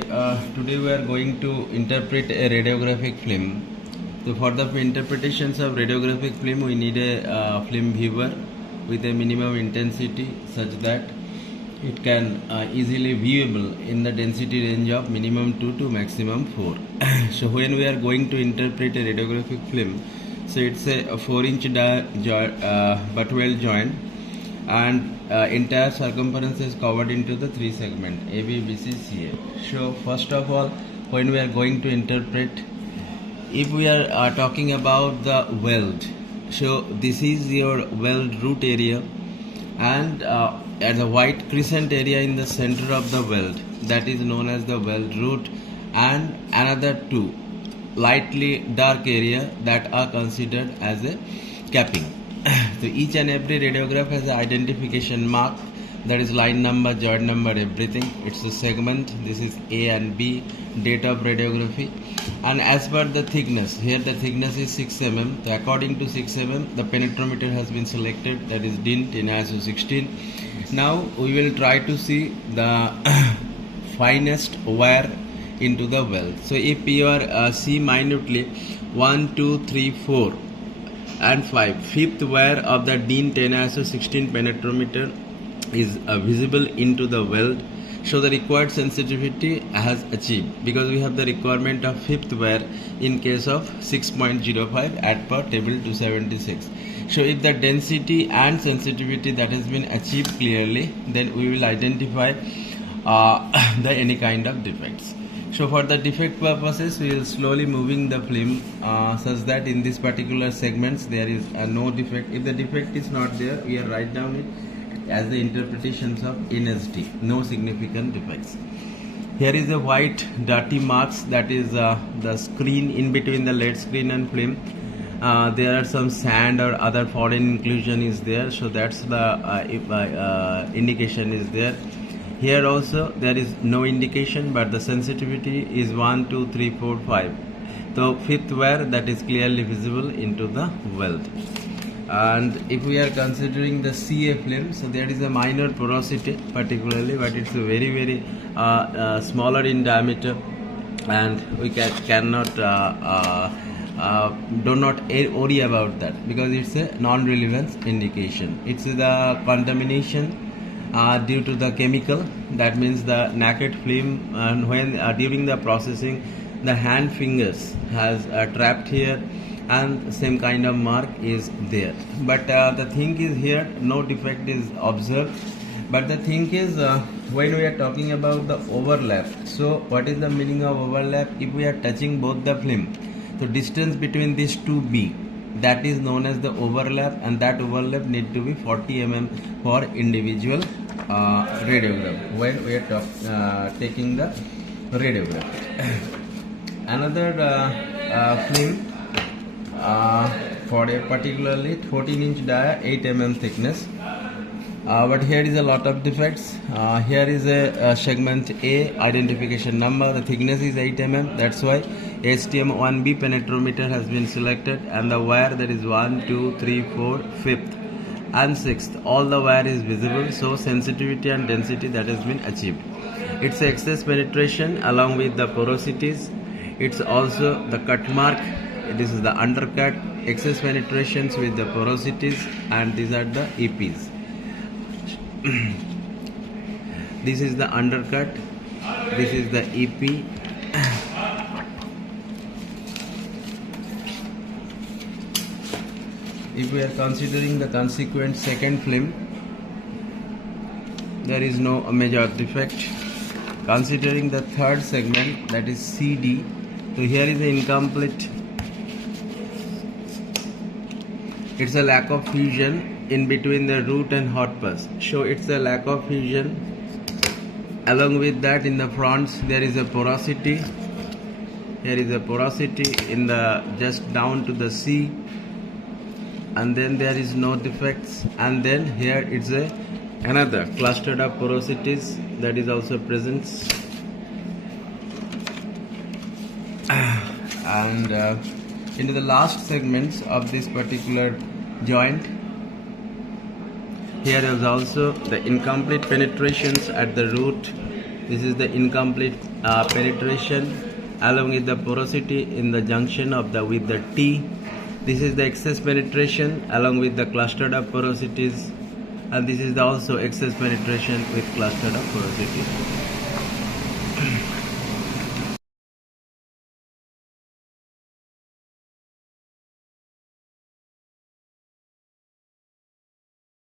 Today we are going to interpret a radiographic film. So for the interpretations of radiographic film, we need a film viewer with a minimum intensity such that it can easily viewable in the density range of minimum 2 to maximum 4. So when we are going to interpret a radiographic film, so it's a 4-inch butt weld joint, and entire circumference is covered into the 3 segments A, B, B, C, C, A. So first of all, when we are going to interpret, if we are talking about the weld, so this is your weld root area, and as a white crescent area in the center of the weld, that is known as the weld root, and another 2 lightly dark area that are considered as a capping. So each and every radiograph has an identification mark, that is line number, joint number, everything. It's a segment. This is A and B, date of radiography, and as per the thickness, here the thickness is 6 mm. So according to 6 mm, the penetrometer has been selected, that is DIN 10 ISO 16. Now we will try to see the finest wire into the weld. So if you are see minutely 1, 2, 3, 4 and 5, fifth wire of the DIN 10 ISO 16 penetrometer is visible into the weld. So the required sensitivity has achieved, because we have the requirement of fifth wire in case of 6.05 at per table 276. So if the density and sensitivity that has been achieved clearly, then we will identify the any kind of defects. So for the defect purposes, we will slowly moving the film such that in this particular segments there is no defect. If the defect is not there, we will write down it as the interpretations of NSD, no significant defects. Here is a white dirty marks, that is the screen in between the lead screen and film. There are some sand or other foreign inclusion is there, so that's the indication is there. Here also there is no indication, but the sensitivity is 1, 2, 3, 4, 5. So fifth wire that is clearly visible into the weld. And if we are considering the CA film, so there is a minor porosity particularly, but it's a very smaller in diameter, and we cannot do not worry about that, because it's a non-relevance indication. It's the contamination due to the chemical, that means the naked film, and when during the processing the hand fingers has trapped here, and same kind of mark is there. But the thing is here no defect is observed. But the thing is when we are talking about the overlap, so what is the meaning of overlap? If we are touching both the film, so distance between these two B, that is known as the overlap, and that overlap need to be 40 mm for individual radiograph when we are taking the radiograph. Another film for a particularly 14-inch dia, 8 mm thickness, but here is a lot of defects. Here is a segment A, identification number, the thickness is 8 mm, that's why STM 1B penetrometer has been selected, and the wire that is 1, 2, 3, 4, 5th and 6th, all the wire is visible, so sensitivity and density that has been achieved. It's excess penetration along with the porosities. It's also the cut mark, this is the undercut, excess penetrations with the porosities, and these are the EPs. This is the undercut, this is the EP. If we are considering the consequent second film, there is no major defect. Considering the third segment, that is CD, so here is an incomplete. It's a lack of fusion in between the root and hot pus. So it's a lack of fusion. Along with that, in the fronts there is a porosity. Here is a porosity in the just down to the C, and then there is no defects, and then here it's another clustered of porosities that is also present, and into the last segments of this particular joint, Here is also the incomplete penetrations at the root. This is the incomplete penetration along with the porosity in the junction of the with the T. This is the excess penetration along with the clustered up porosities, and this is the also excess penetration with clustered up porosity.